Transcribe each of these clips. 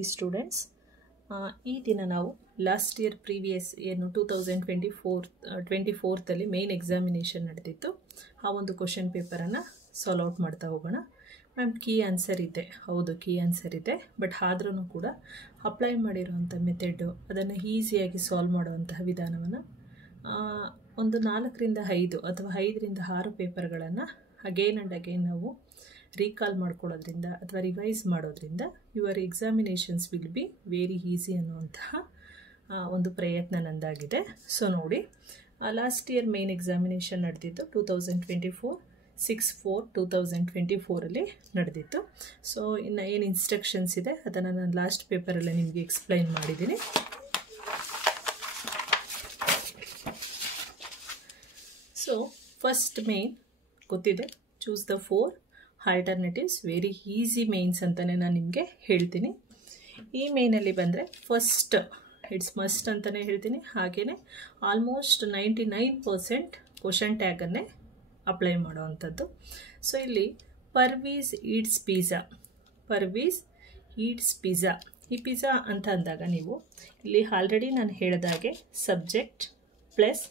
Lovely students, ಈ ದಿನ ನಾವು ಲಾಸ್ಟ್ ಇಯರ್ ಪ್ರೀವಿಯಸ್ ಏನು 2024 ಮೇನ್ ಎಕ್ಸಾಮಿನೇಷನ್ ನಡೆದಿತ್ತು. ಆ ಒಂದು ಕ್ವಶನ್ ಪೇಪರನ್ನು ಸಾಲ್ವ್ ಔಟ್ ಮಾಡ್ತಾ ಹೋಗೋಣ. ಮ್ಯಾಮ್ ಕೀ ಆನ್ಸರ್ ಇದೆ, ಹೌದು ಕೀ ಆನ್ಸರ್ ಇದೆ, ಬಟ್ ಆದ್ರೂ ಕೂಡ ಅಪ್ಲೈ ಮಾಡಿರೋವಂಥ ಮೆಥಡು ಅದನ್ನು ಈಸಿಯಾಗಿ ಸಾಲ್ವ್ ಮಾಡುವಂತಹ ವಿಧಾನವನ್ನು ಒಂದು 4ರಿಂದ 5 ಅಥವಾ 5ರಿಂದ 6 ಪೇಪರ್ಗಳನ್ನು ಅಗೇನ್ ಆ್ಯಂಡ್ ಅಗೇನ್ ನಾವು ರೀಕಾಲ್ ಮಾಡ್ಕೊಳ್ಳೋದ್ರಿಂದ ಅಥವಾ ರಿವೈಸ್ ಮಾಡೋದ್ರಿಂದ your examinations will be very easy ಅನ್ನುವಂತಹ ಒಂದು ಪ್ರಯತ್ನ ನಂದಾಗಿದೆ. ಸೊ ನೋಡಿ, ಲಾಸ್ಟ್ ಇಯರ್ ಮೇನ್ ಎಕ್ಸಾಮಿನೇಷನ್ ನಡೆದಿತ್ತು 2024 ನಡೆದಿತ್ತು. ಸೊ ಇನ್ನು ಏನು ಇನ್ಸ್ಟ್ರಕ್ಷನ್ಸ್ ಇದೆ ಅದನ್ನು ನಾನು ಲಾಸ್ಟ್ ಪೇಪರಲ್ಲಿ ನಿಮಗೆ ಎಕ್ಸ್ಪ್ಲೈನ್ ಮಾಡಿದ್ದೀನಿ. ಸೊ ಫಸ್ಟ್ ಮೇನ್ ಗೊತ್ತಿದೆ, choose the 4 alternatives, very easy mains ಅಂತಲೇ ನಾನು ನಿಮಗೆ ಹೇಳ್ತೀನಿ. ಈ ಮೇನಲ್ಲಿ ಬಂದರೆ ಫಸ್ಟ್ ಇಟ್ಸ್ ಮಸ್ಟ್ ಅಂತಲೇ ಹೇಳ್ತೀನಿ. ಹಾಗೆಯೇ ಆಲ್ಮೋಸ್ಟ್ 99% ಕ್ವಶನ್ ಟ್ಯಾಗನ್ನೇ ಅಪ್ಲೈ ಮಾಡೋವಂಥದ್ದು. ಸೊ ಇಲ್ಲಿ Parvez eats pizza, Parvez eats pizza, ಈ ಪಿಜ್ಜಾ ಅಂತ ಅಂದಾಗ ನೀವು ಇಲ್ಲಿ ಆಲ್ರೆಡಿ ನಾನು ಹೇಳಿದಾಗೆ ಸಬ್ಜೆಕ್ಟ್ ಪ್ಲಸ್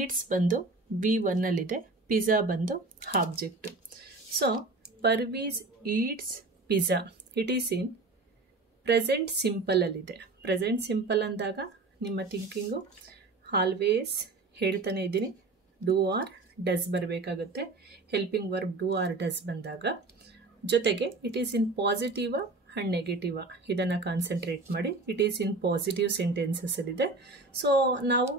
ಈಟ್ಸ್ ಬಂದು B1ನಲ್ಲಿದೆ, ಪಿಜ್ಜಾ ಬಂದು object. So Parvez eats pizza it is in present ಸಿಂಪಲಲ್ಲಿದೆ. ಪ್ರೆಸೆಂಟ್ ಸಿಂಪಲ್ ಅಂದಾಗ ನಿಮ್ಮ ಥಿಂಕಿಂಗು ಆಲ್ವೇಸ್ ಹೇಳ್ತಾನೆ ಇದ್ದೀನಿ, ಡೂ ಆರ್ ಡಸ್ ಬರಬೇಕಾಗುತ್ತೆ. Helping verb do or does ಬಂದಾಗ ಜೊತೆಗೆ it is in positive and negative, ಇದನ್ನು ಕಾನ್ಸಂಟ್ರೇಟ್ ಮಾಡಿ. ಇಟ್ ಈಸ್ ಇನ್ ಪಾಸಿಟಿವ್ ಸೆಂಟೆನ್ಸಸ್ಸಲ್ಲಿದೆ. ಸೊ ನಾವು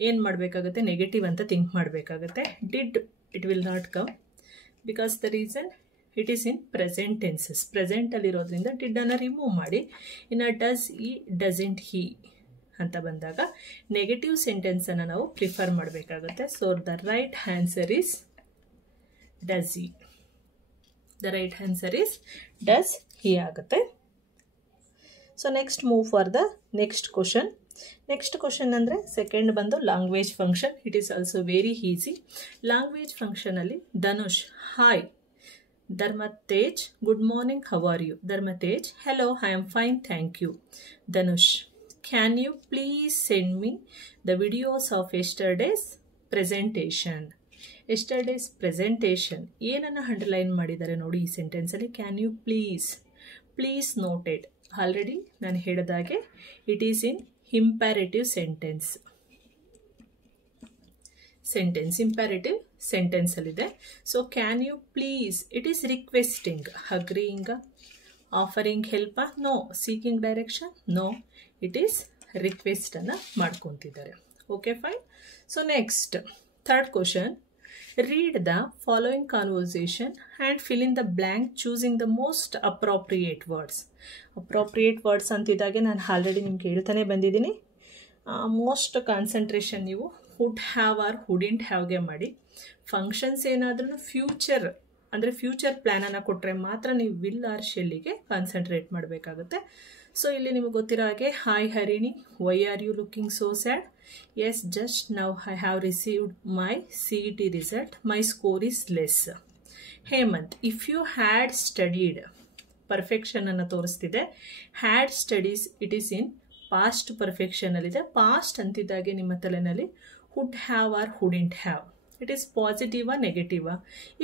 ಏನು ಮಾಡಬೇಕಾಗುತ್ತೆ, ನೆಗೆಟಿವ್ ಅಂತ ಥಿಂಕ್ ಮಾಡಬೇಕಾಗುತ್ತೆ. Did it will not come because the reason it is in present tenses. ಪ್ರೆಸೆಂಟಲ್ಲಿರೋದ್ರಿಂದ ಡಿಡ್ಡನ್ನು remove ಮಾಡಿ. ಇನ್ನು ಡಸ್ ಈ ಡಸೆಂಟ್ ಹಿ ಅಂತ ಬಂದಾಗ ನೆಗೆಟಿವ್ ಸೆಂಟೆನ್ಸನ್ನು ನಾವು ಪ್ರಿಫರ್ ಮಾಡಬೇಕಾಗುತ್ತೆ. So the right answer is does he, the right answer is does he ಆಗುತ್ತೆ. So next move for the next question. Next question ಅಂದರೆ second ಬಂದು language function. It is also very easy. Language ಫಂಕ್ಷನಲ್ಲಿ Dhanush hi, Dharmatej good morning how are you, Dharmatej hello I am fine thank you. Dhanush can you please send me the videos of yesterday's presentation. Yesterday's presentation ಏನನ್ನು underline ಮಾಡಿದ್ದಾರೆ ನೋಡಿ ಈ ಸೆಂಟೆನ್ಸಲ್ಲಿ, can you please, please noted. Already ನಾನು ಹೇಳಿದಾಗೆ it is in imperative sentence, imperative ಸೆಂಟೆನ್ಸಲ್ಲಿದೆ. So can you please it is requesting, agreeing, offering help, no. Seeking direction, no. It is ರಿಕ್ವೆಸ್ಟನ್ನು ಮಾಡ್ಕೊತಿದ್ದಾರೆ. Okay fine. So next third question, read the following conversation and fill in the blank choosing the most appropriate words. Appropriate words ಅಂತಿದ್ದಾಗೆ ನಾನು already ನಿಮ್ಗೆ ಹೇಳ್ತಾನೆ ಬಂದಿದ್ದೀನಿ. Most concentration ನೀವು would have or ವುಡಿಂಟ್ ಹ್ಯಾವ್ಗೆ ಮಾಡಿ. Functions ಏನಾದ್ರೂ ಫ್ಯೂಚರ್ ಅಂದರೆ ಫ್ಯೂಚರ್ ಪ್ಲ್ಯಾನನ್ನು ಕೊಟ್ಟರೆ ಮಾತ್ರ ನೀವು ವಿಲ್ ಆರ್ ಶೆಲ್ಲಿಗೆ ಕಾನ್ಸಂಟ್ರೇಟ್ ಮಾಡಬೇಕಾಗುತ್ತೆ. ಸೊ ಇಲ್ಲಿ ನಿಮಗೆ ಗೊತ್ತಿರೋ ಹಾಗೆ, hi Harini, why are you looking so sad, yes just now I have received my CET result, my score is less. Hemant if you had studied, perfection ಅನ್ನು ತೋರಿಸ್ತಿದೆ. Had studies it is in past ಪರ್ಫೆಕ್ಷನಲ್ಲಿದೆ. Past ಅಂತಿದ್ದಾಗೆ ನಿಮ್ಮ ತಲೆನಲ್ಲಿ would have or wouldn't have, it is positive negative.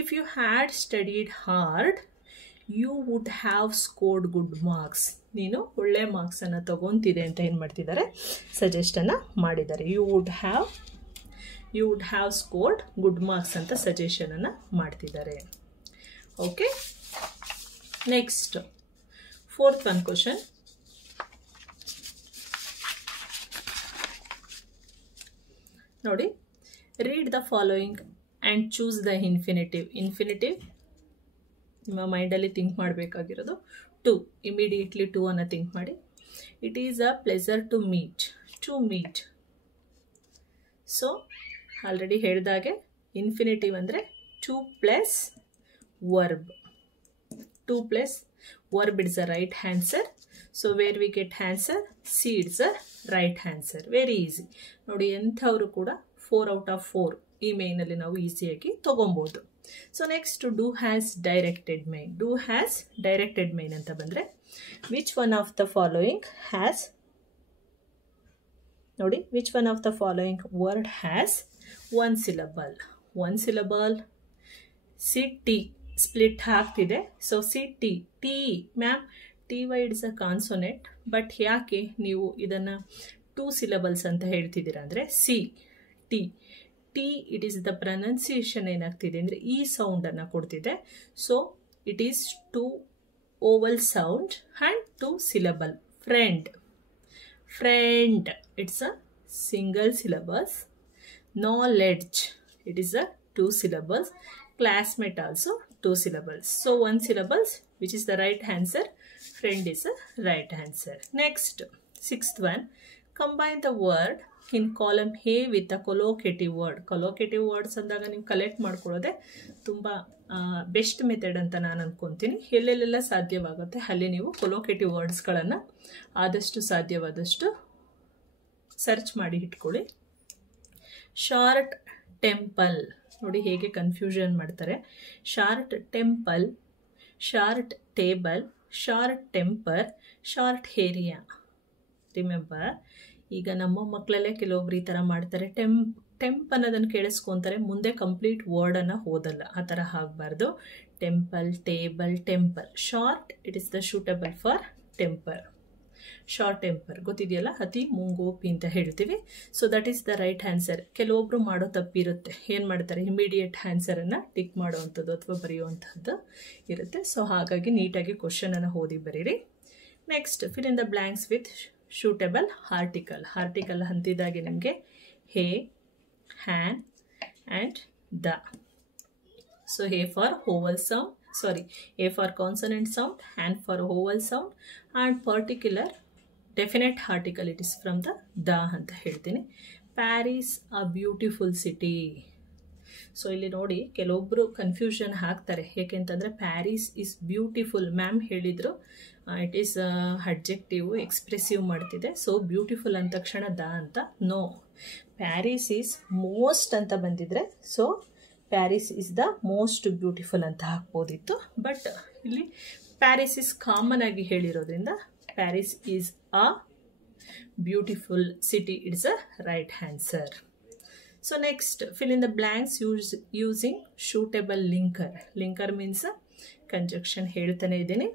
If you had studied hard you would have scored good marks, ನೀನು ಒಳ್ಳೆ ಮಾರ್ಕ್ಸನ್ನು ತಗೊತಿದೆ ಅಂತ ಏನು ಮಾಡ್ತಿದ್ದಾರೆ, ಸಜೆಸ್ಟನ್ನು ಮಾಡಿದ್ದಾರೆ. You would have scored good marks ಅಂತ ಸಜೆಷನನ್ನು ಮಾಡ್ತಿದ್ದಾರೆ. Okay, next fourth one question. ನೋಡಿ, read the following and choose the infinitive. Infinitive ನಿಮ್ಮ ಮೈಂಡಲ್ಲಿ ಥಿಂಕ್ ಮಾಡಬೇಕಾಗಿರೋದು ಟು, ಇಮಿಡಿಯೇಟ್ಲಿ ಟು ಅನ್ನು ಥಿಂಕ್ ಮಾಡಿ. It is a pleasure to meet, to meet. So already ಹೇಳಿದಾಗೆ ಇನ್ಫಿನಿಟಿವ್ ಅಂದರೆ to plus verb, to plus verb it's a right answer. So where we get answer, C it's a right answer. Very easy ನೋಡಿ, ಎಂಥವರು ಕೂಡ 4 out of 4 ಈ ಮೇನಲ್ಲಿ ನಾವು ಈಸಿಯಾಗಿ ತಗೊಬೋದು. So next do has directed main. Do has directed main ಅಂತ ಬಂದರೆ Which one of the following has, ನೋಡಿ, which one of the following word has one syllable? One syllable. City split ಆಗ್ತಿದೆ. So city, T, ma'am T why it's a consonant, but ಯಾಕೆ ನೀವು ಇದನ್ನು 2 syllables ಅಂತ ಹೇಳ್ತಿದ್ದೀರಾ ಅಂದರೆ C T T it is the pronunciation ಏನಾಗ್ತಿದೆ ಅಂದರೆ ಈ ಸೌಂಡನ್ನು ಕೊಡ್ತಿದೆ. So it is 2 Oval sound and 2 syllable. Friend, friend, it's a single syllables. Knowledge, it is a 2 syllables. Classmate also 2 syllables. So 1 syllables, which is the right answer. Friend is a right answer. Next, 6th one, combine the word in column A with a collocative word. Collocative words ಅಂದಾಗ ನೀವು collect ಮಾಡ್ಕೊಳ್ಳೋದೆ ತುಂಬ best method ಅಂತ ನಾನು ಅನ್ಕೊಂತೀನಿ. ಎಲ್ಲೆಲ್ಲೆಲ್ಲ ಸಾಧ್ಯವಾಗುತ್ತೆ ಅಲ್ಲಿ ನೀವು ಕೊಲೋಕೇಟಿವ್ ವರ್ಡ್ಸ್ಗಳನ್ನು ಆದಷ್ಟು ಸಾಧ್ಯವಾದಷ್ಟು ಸರ್ಚ್ ಮಾಡಿ ಇಟ್ಕೊಳ್ಳಿ. ಶಾರ್ಟ್ ಟೆಂಪಲ್, ನೋಡಿ ಹೇಗೆ ಕನ್ಫ್ಯೂಷನ್ ಮಾಡ್ತಾರೆ. Short temple, short table, short temper, short area. Remember, ಈಗ ನಮ್ಮ ಮಕ್ಕಳಲ್ಲೇ ಕೆಲವೊಬ್ರು ಈ ಥರ ಮಾಡ್ತಾರೆ. ಟೆಂಪ್ ಅನ್ನೋದನ್ನು ಕೇಳಿಸ್ಕೊತಾರೆ, ಮುಂದೆ ಕಂಪ್ಲೀಟ್ ವರ್ಡನ್ನು ಓದಲ್ಲ. ಆ ಥರ ಆಗಬಾರ್ದು. Temple, table, temper. Short it is the suitable for temper. Short temper ಗೊತ್ತಿದೆಯಲ್ಲ, ಅತಿ ಮುಂಗೋಪಿ ಅಂತ ಹೇಳ್ತೀವಿ. So that is the right answer. ಕೆಲವೊಬ್ರು ಮಾಡೋ ತಪ್ಪಿರುತ್ತೆ. ಏನು ಮಾಡ್ತಾರೆ, ಇಮಿಡಿಯೇಟ್ ಆನ್ಸರನ್ನು ಟಿಕ್ ಮಾಡುವಂಥದ್ದು ಅಥವಾ ಬರೆಯುವಂಥದ್ದು ಇರುತ್ತೆ. ಸೊ ಹಾಗಾಗಿ ನೀಟಾಗಿ ಕ್ವಶನನ್ನು ಓದಿ ಬರೀರಿ. Next, fill in the blanks with suitable article. Article ಅಂತಿದ್ದಾಗೆ ನಿಮಗೆ a, an and the. So a for vowel sound, sorry, A for consonant sound, and for vowel sound, and particular definite article it is from the ಅಂತ ಹೇಳ್ತೀನಿ. Paris ಅ beautiful city. So ಇಲ್ಲಿ ನೋಡಿ ಕೆಲವೊಬ್ಬರು confusion ಆಗ್ತಾರೆ. ಏಕೆಂತಂದರೆ Paris is beautiful ma'am ಹೇಳಿದರು, it is adjective expressive ಮಾಡ್ತಿದೆ. So beautiful ಅಂದ ತಕ್ಷಣ ದ ಅಂತ. ನೋ, ಪ್ಯಾರಿಸ್ ಈಸ್ ಮೋಸ್ಟ್ ಅಂತ ಬಂದಿದ್ರೆ so Paris is the most beautiful ಅಂತ ಹಾಕ್ಬೋದಿತ್ತು. ಬಟ್ ಇಲ್ಲಿ ಪ್ಯಾರಿಸ್ ಇಸ್ ಕಾಮನ್ ಆಗಿ ಹೇಳಿರೋದ್ರಿಂದ Paris is a beautiful city, it's a right answer. So next, fill in the blanks using suitable linker. Linker means conjunction ಹೇಳ್ತಾನೆ ಇದ್ದೀನಿ.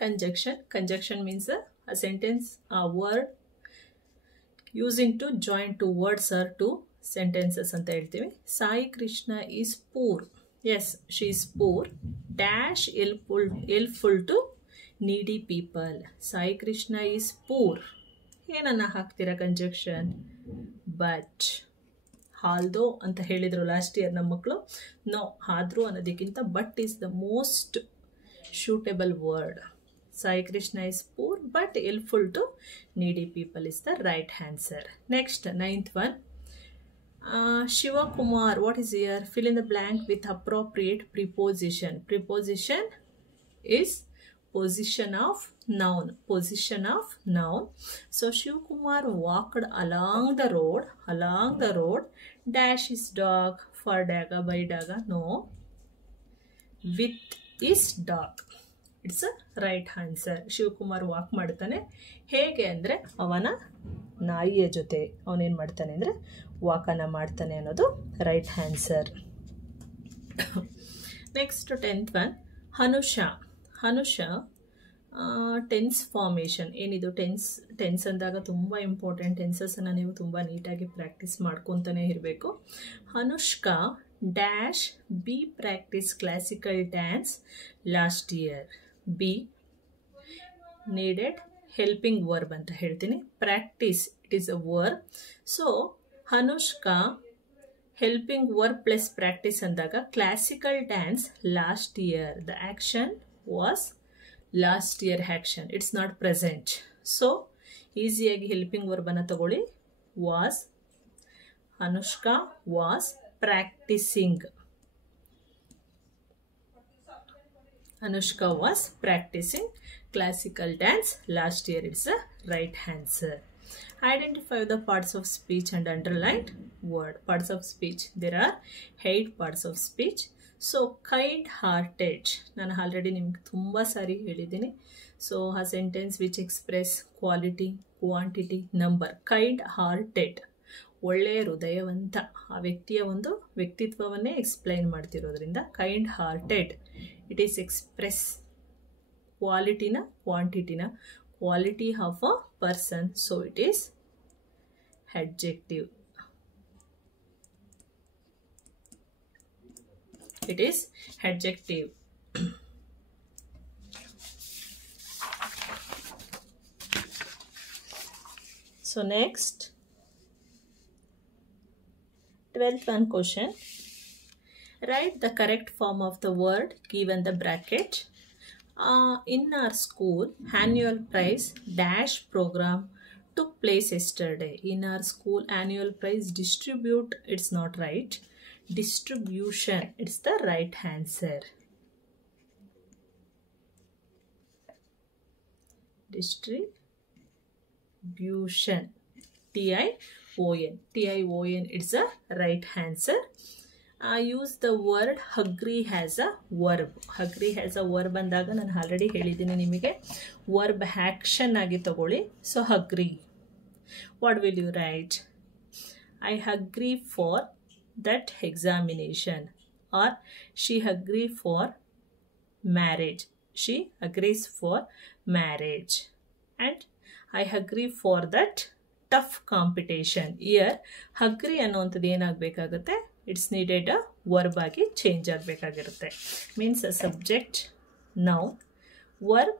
Conjunction means a sentence, a word using to join 2 words or 2 sentences ಅಂತ ಹೇಳ್ತೀವಿ. Sai Krishna is poor. Yes, she is poor. Dash helpful to needy people. Sai Krishna is poor. ಏನನ್ನ ಹಾಕ್ತೀರಾ conjunction? But. Although ಅಂತ ಹೇಳಿದರು last year ನಮ್ಮ ಮಕ್ಕಳು. ನೋ, ಆದರೂ ಅನ್ನೋದಕ್ಕಿಂತ but is the most suitable word. Sai Krishna is poor but helpful to needy people is the right answer. Next, 9th one. Shiva Kumar, what is here? Fill in the blank with appropriate preposition. Preposition is position of noun. Position of noun. So Shiva Kumar walked along the road. Dash is dog. For daga, by daga. No. With is dog. It's a right answer. Shivakumar walk ಮಾಡ್ತಾನೆ. ಹೇಗೆ ಅಂದರೆ ಅವನ ನಾಯಿಯ ಜೊತೆ ಅವನೇನು ಮಾಡ್ತಾನೆ ಅಂದರೆ ವಾಕನ್ನು ಮಾಡ್ತಾನೆ ಅನ್ನೋದು right answer. Next 10th one, ಹನುಷ ಟೆನ್ಸ್ ಫಾರ್ಮೇಷನ್. ಏನಿದು ಟೆನ್ಸ್ ಅಂದಾಗ ತುಂಬ ಇಂಪಾರ್ಟೆಂಟ್. ಟೆನ್ಸಸನ್ನು ನೀವು ತುಂಬ ನೀಟಾಗಿ ಪ್ರಾಕ್ಟೀಸ್ ಮಾಡ್ಕೊತಾನೆ ಇರಬೇಕು. Anushka dash B practice classical dance last year. B needed helping verb ಅಂತ ಹೇಳ್ತೀನಿ. Practice it is a verb. So Anushka helping verb plus practice ಅಂದಾಗ classical dance last year. The action was last year action, it's not present. So ಈಸಿಯಾಗಿ helping ವರ್ಬನ್ನು ತಗೊಳ್ಳಿ. Was, Anushka was practicing. Anushka was practicing classical dance last year. It's the right answer. Identify the parts of speech and underlined word. Parts of speech. There are 8 parts of speech. So kind hearted ನಾನು already ನಿಮ್ಗೆ ತುಂಬ ಸಾರಿ ಹೇಳಿದ್ದೀನಿ. So ಆ sentence which express quality, quantity, number. Kind hearted, ಒಳ್ಳೆಯ ಹೃದಯವಂತ, ಆ ವ್ಯಕ್ತಿಯ ಒಂದು ವ್ಯಕ್ತಿತ್ವವನ್ನೇ ಎಕ್ಸ್ಪ್ಲೈನ್ ಮಾಡ್ತಿರೋದ್ರಿಂದ kind hearted. It is express ಕ್ವಾಲಿಟಿನ, ಕ್ವಾಂಟಿಟಿನ, quality of a person. So it is adjective. It is adjective. So next, 12th one question. Write the correct form of the word given the bracket. In our school, annual prize dash program took place yesterday. In our school, annual prize distribute, it's not right. Distribution, it's the right answer. Distribution, T-I-O-N. T-I-O-N, it's the right answer. Use the word agree as a verb. Agree as a verb ಅಂದಾಗ ನಾನು already ಹೇಳಿದ್ದೀನಿ ನಿಮಗೆ, verb action ಆಗಿ ತಗೊಳ್ಳಿ. So agree. What will you write? I agree for that examination. Or she agree for marriage. She agrees for marriage. And I agree for that tough competition. Here agree ಅನ್ನುವಂಥದ್ದು ಏನಾಗಬೇಕಾಗುತ್ತೆ? It's needed a verb ಆಗಿ change ಆಗಬೇಕಾಗಿರುತ್ತೆ. Means a subject, noun, verb,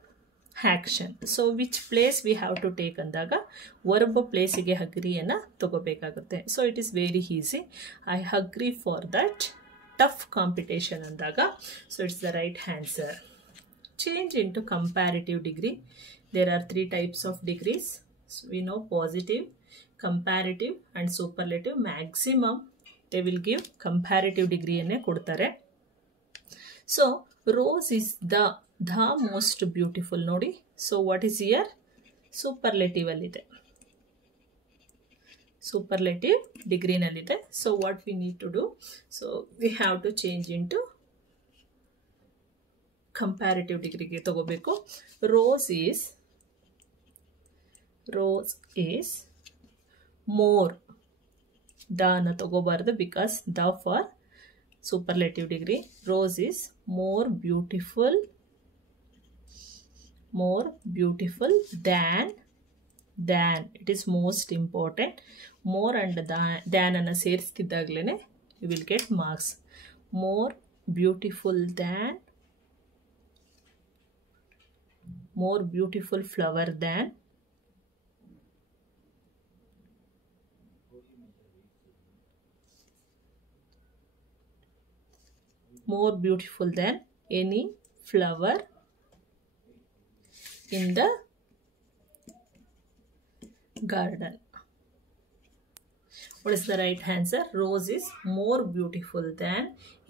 action. So which place we have to take ಅಂದಾಗ verb ಪ್ಲೇಸಿಗೆ ಅಗ್ರಿಯನ್ನು ತಗೋಬೇಕಾಗುತ್ತೆ. So it is very easy. I agree for that tough competition ಅಂದಾಗ so it's the right answer. Change into comparative degree. There are 3 types of degrees. So we know positive, comparative and superlative. Maximum they will give comparative degree ಅನ್ನೇ ಕೊಡ್ತಾರೆ. So rose is the most beautiful ನೋಡಿ. So what is here? Superlative ಅಲ್ಲಿದೆ, superlative ಡಿಗ್ರಿನಲ್ಲಿದೆ. So what we need to do? So we have to change into comparative ಡಿಗ್ರಿಗೆ ತಗೋಬೇಕು. Rose is more. The ತಗೋಬಾರ್ದು, because the for superlative degree. Rose is more beautiful than. It is most important. More and than anna ಸೇರಿಸ್ತಿದ್ದಾಗಲೇ you will get marks. More beautiful than, more beautiful flower than, more beautiful than any flower in the garden. What is the right answer? Rose is more beautiful than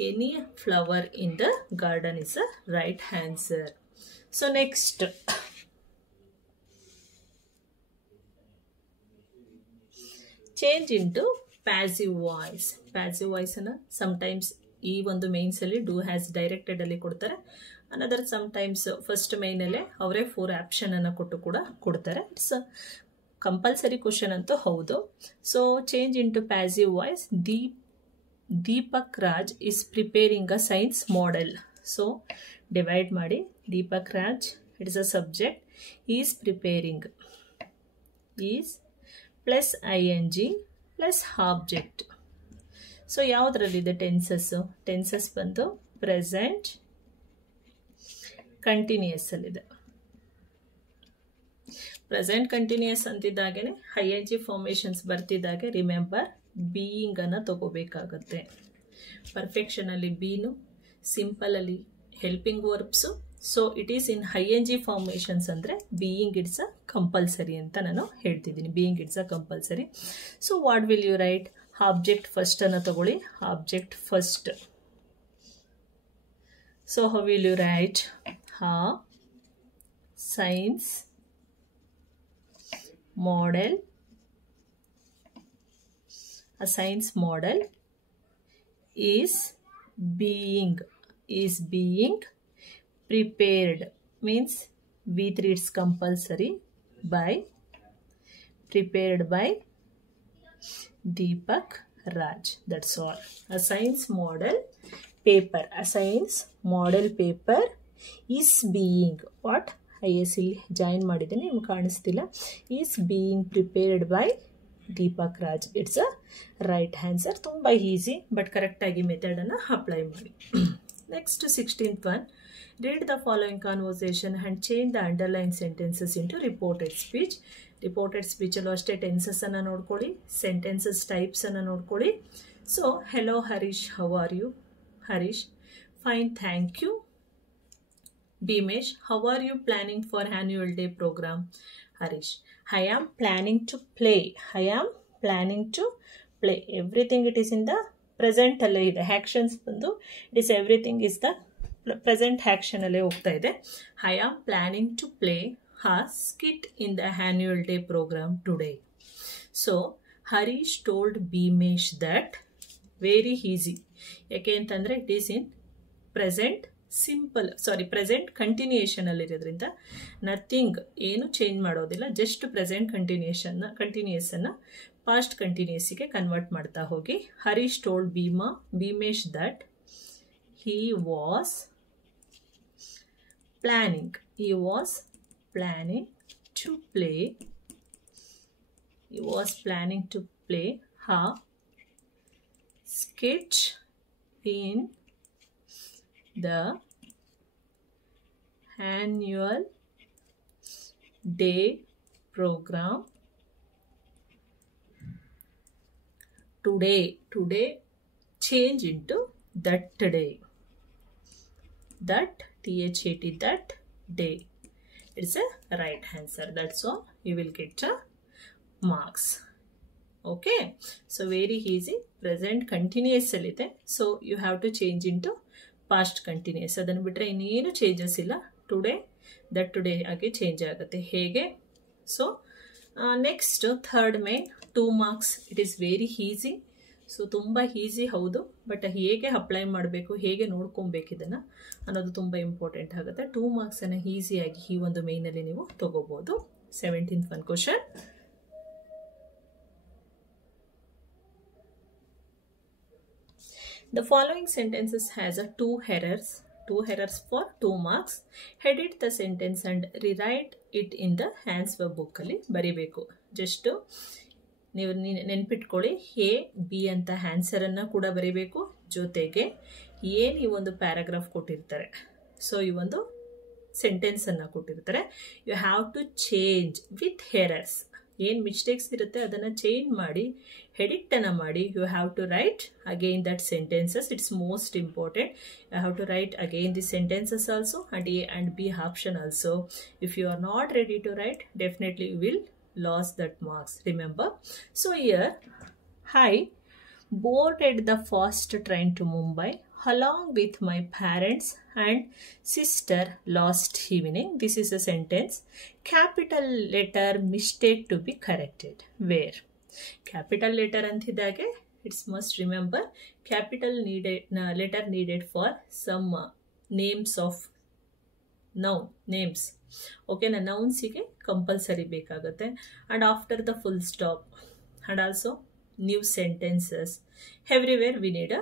any flower in the garden is the right answer. So next, change into passive voice. Passive voice ಅನ್ನು sometimes ಈ ಒಂದು mains ಅಲ್ಲಿ do has directed ಅಲ್ಲಿ ಕೊಡ್ತಾರೆ. Another sometimes first main ಅಲ್ಲೇ ಅವರೇ 4 option ಅನ್ನು ಕೊಟ್ಟು ಕೂಡ ಕೊಡ್ತಾರೆ. ಇಟ್ಸ್ ಕಂಪಲ್ಸರಿ ಕ್ವಶನ್ ಅಂತೂ ಹೌದು. So change into passive voice. Deepak Raj is preparing a science model. So divide ಮಾಡಿ. Deepak Raj, it is a subject. Is preparing, is plus ING plus object. So ಯಾವುದರಲ್ಲಿದೆ ಟೆನ್ಸಸ್ ಬಂದು ಪ್ರೆಸೆಂಟ್ ಕಂಟಿನ್ಯೂಯಸ್ ಅಲ್ಲಿದೆ. ಪ್ರೆಸೆಂಟ್ ಕಂಟಿನ್ಯೂಯಸ್ ಅಂತಿದ್ದಾಗೆ ING formations ಬರ್ತಿದ್ದಾಗೆ remember being ಅನ್ನು ತಗೋಬೇಕಾಗತ್ತೆ. Perfection ಅಲ್ಲಿ been, simple ಅಲ್ಲಿ helping verbs. So it is in ING formations ಅಂದರೆ ಬೀಯಿಂಗ್ ಇಟ್ಸ್ ಅ ಕಂಪಲ್ಸರಿ ಅಂತ ನಾನು ಹೇಳ್ತಿದ್ದೀನಿ. Being it's a compulsory. So what will you write? Object first ಅನ್ನು ತಗೊಳ್ಳಿ. Object first. So how will you write? Science model. A science model is being is being prepared means V3 it's compulsory by prepared by Deepak Raj. That's all. A science model paper. A science model paper is being what? IS join ಮಾಡಿದ್ದೇನೆ ನಿಮಗೆ ಕಾಣಿಸ್ತಿಲ್ಲ. Is being prepared by Deepak Raj. It's a right answer. ತುಂಬಾ easy but correct ಆಗಿ method ಅನ್ನು apply ಮಾಡಿ. Next 16th one. Read the following conversation and change the underlined sentences into reported speech. Reported speech allo ashte tenses anna nodkoli, sentences types anna nodkoli. So hello Harish, how are you? Harish, fine, thank you. Bimesh, how are you planning for annual day program? Harish, I am planning to play. I am planning to play. Everything it is in the present alle ide. Actions bandu it is everything is the present action alle hogta ide. I am planning to play a skit in the annual day program today. So Harish told Bimesh that very easy. Yake antandre it is in present simple, sorry, present continuation ಅಲ್ಲಿ ಇರೋದ್ರಿಂದ nothing ಏನು change ಮಾಡೋದಿಲ್ಲ, just present continuous ಅನ್ನ past continuous ಗೆ convert ಮಾಡ್ತಾ ಹೋಗಿ. Harish told Bimesh that he was planning to play a sketch in the annual day program today. Change into that day. That THAT, that day. It's a right answer. That's all. You will get a marks. Okay. So very easy. Present continuous alite. So you have to change into past continuous. Adannu bitre ಇನ್ನೇನು changes ಇಲ್ಲ. Today, that today ಆಗಿ change ಆಗುತ್ತೆ. ಹೇಗೆ? So next third main 2 marks. It is very easy. So ತುಂಬ easy ಹೌದು, but ಹೇಗೆ apply ಮಾಡಬೇಕು, ಹೇಗೆ ನೋಡ್ಕೊಬೇಕು ಇದನ್ನು ಅನ್ನೋದು ತುಂಬ ಇಂಪಾರ್ಟೆಂಟ್ ಆಗುತ್ತೆ. 2 ಮಾರ್ಕ್ಸನ್ನು ಈಸಿಯಾಗಿ ಈ ಒಂದು ಮೇಯ್ನಲ್ಲಿ ನೀವು ತಗೋಬೋದು. 17th one question. The following sentences has a 2 errors for 2 marks. Edit the sentence and rewrite it in the answer book ಅಲ್ಲಿ ಬರಿಬೇಕು. ಜಸ್ಟ್ ನೀವು ನೆನ್ಪಿಟ್ಕೊಳ್ಳಿ, ಎ ಬಿ ಅಂತ ಆನ್ಸರನ್ನು ಕೂಡ ಬರೀಬೇಕು, ಜೊತೆಗೆ ಏನು ಈ ಒಂದು ಪ್ಯಾರಾಗ್ರಾಫ್ ಕೊಟ್ಟಿರ್ತಾರೆ, ಸೊ ಈ ಒಂದು ಸೆಂಟೆನ್ಸನ್ನು ಕೊಟ್ಟಿರ್ತಾರೆ, you have to change with errors. ಏನು ಮಿಸ್ಟೇಕ್ಸ್ ಇರುತ್ತೆ ಅದನ್ನು ಚೇಂಜ್ ಮಾಡಿ, ಎಡಿಟನ್ನು ಮಾಡಿ, you have to write again that sentences. It's most important. You have to write again the sentences also and A and B option also. If you are not ready to write, definitely you will lost that marks, remember. So here, I boarded the first train to Mumbai along with my parents and sister last evening. This is a sentence. Capital letter mistake to be corrected. Where? Capital letter antidage, it's must remember capital letter needed for some names of names. Okay, na nouns ಗೆ compulsory ಬೇಕಾಗುತ್ತೆ. And after the full stop and also new sentences everywhere we need a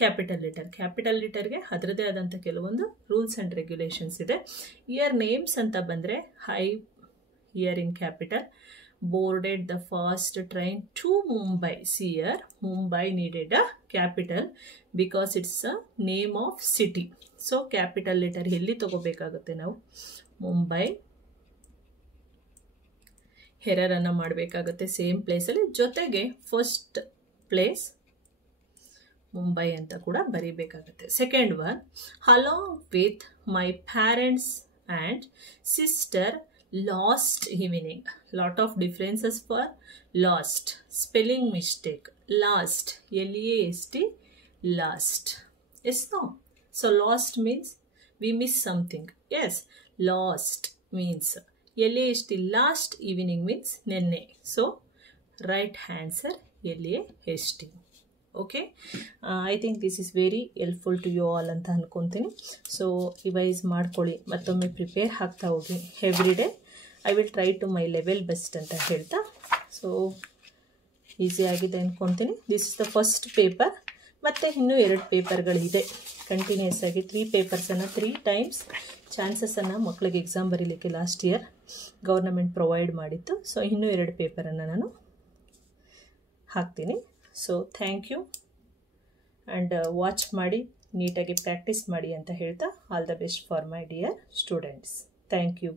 capital letter. Capital ಲೆಟರ್ಗೆ ಅದರದೇ ಆದಂಥ ಕೆಲವೊಂದು rules and regulations ಇದೆ. Year names ಅಂತ ಬಂದರೆ I year in capital, boarded the first train to Mumbai. See here, Mumbai needed a capital because it's a name of city. So capital letter ಎಲ್ಲಿ ತಗೋಬೇಕಾಗುತ್ತೆ ನಾವು? Mumbai. Error ಅನ್ನು ಮಾಡಬೇಕಾಗುತ್ತೆ same ಪ್ಲೇಸಲ್ಲಿ, ಜೊತೆಗೆ first place Mumbai ಅಂತ ಕೂಡ ಬರೀಬೇಕಾಗುತ್ತೆ. Second one, along with my parents and sister last evening. Lot of differences for lost. Spelling mistake. Last. L-A-S-T. Last. Yes, no? So lost means we miss something. Yes. Lost means L-A-S-T. Last evening means nenne. So right answer L-A-S-T. Okay, I think this is very helpful to you all ಅಂತ ಅಂದ್ಕೊತೀನಿ. So revise ಮಾಡ್ಕೊಳ್ಳಿ, ಮತ್ತೊಮ್ಮೆ prepare ಆಗ್ತಾ ಹೋಗಿ. Every day I will try to my level best ಅಂತ ಹೇಳ್ತಾ, so easy ಆಗಿದೆ ಅಂದ್ಕೊತೀನಿ. This is the first paper. ಮತ್ತು ಇನ್ನೂ 2 ಪೇಪರ್ಗಳಿದೆ. ಕಂಟಿನ್ಯೂಸ್ ಆಗಿ 3 ಪೇಪರ್ಸನ್ನು 3 ಟೈಮ್ಸ್ ಚಾನ್ಸಸನ್ನು ಮಕ್ಕಳಿಗೆ ಎಕ್ಸಾಮ್ ಬರೀಲಿಕ್ಕೆ ಲಾಸ್ಟ್ ಇಯರ್ ಗೌರ್ನಮೆಂಟ್ ಪ್ರೊವೈಡ್ ಮಾಡಿತ್ತು. ಸೊ ಇನ್ನೂ 2 ಪೇಪರನ್ನು ನಾನು ಹಾಕ್ತೀನಿ. So thank you and watch ಮಾಡಿ, ನೀಟಾಗಿ ಪ್ರಾಕ್ಟೀಸ್ ಮಾಡಿ ಅಂತ ಹೇಳ್ತಾ, all the best for my dear students. Thank you.